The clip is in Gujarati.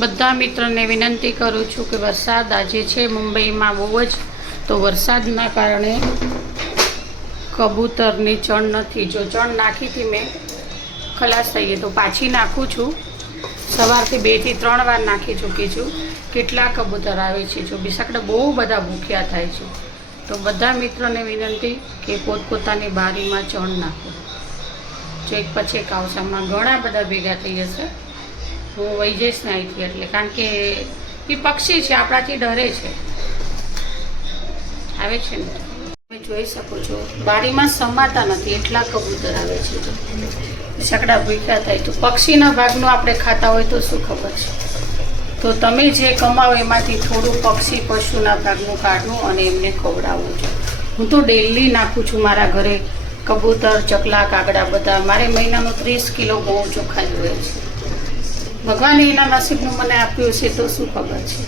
બધા મિત્રોને વિનંતી કરું છું કે વરસાદ આજે છે મુંબઈમાં બહુ જ, તો વરસાદના કારણે કબૂતરની ચણ નથી. જો ચણ નાખી હતી મેં, ખલાસ થઈએ તો પાછી નાખું છું. સવારથી 2 થી 3 વાર નાખી ચૂકી છું. કેટલા કબૂતર આવે છે, જો બિસાકડા બહુ બધા ભૂખ્યા થાય છે. તો બધા મિત્રોને વિનંતી કે પોતપોતાની બારીમાં ચણ નાખો. જો એક પછી એક આવસામાં ઘણા બધા ભેગા થઈ જશે. હું વહી જઈશ ને અહીંથી, એટલે કારણ કે એ પક્ષી છે, આપણાથી ડરે છે. આવે છે ને, તમે જોઈ શકો છો બારીમાં સમાતા નથી, એટલા કબૂતર આવે છે. સકડા ભૂખ્યા થાય તો પક્ષીના ભાગનું આપણે ખાતા હોય તો શું ખબર છે. તો તમે જે કમાવો એમાંથી થોડું પક્ષી પશુના ભાગનું કાઢવું અને એમને ખવડાવવું છે. હું તો ડેલી નાખું છું મારા ઘરે કબૂતર, ચકલા, કાગડા બધા. મારે મહિનાનું 30 કિલો ઘઉં ચોખ્ખા જોઈએ છે. ભગવાને એના નસીબનું મને આપ્યું છે તો શું ખબર છે.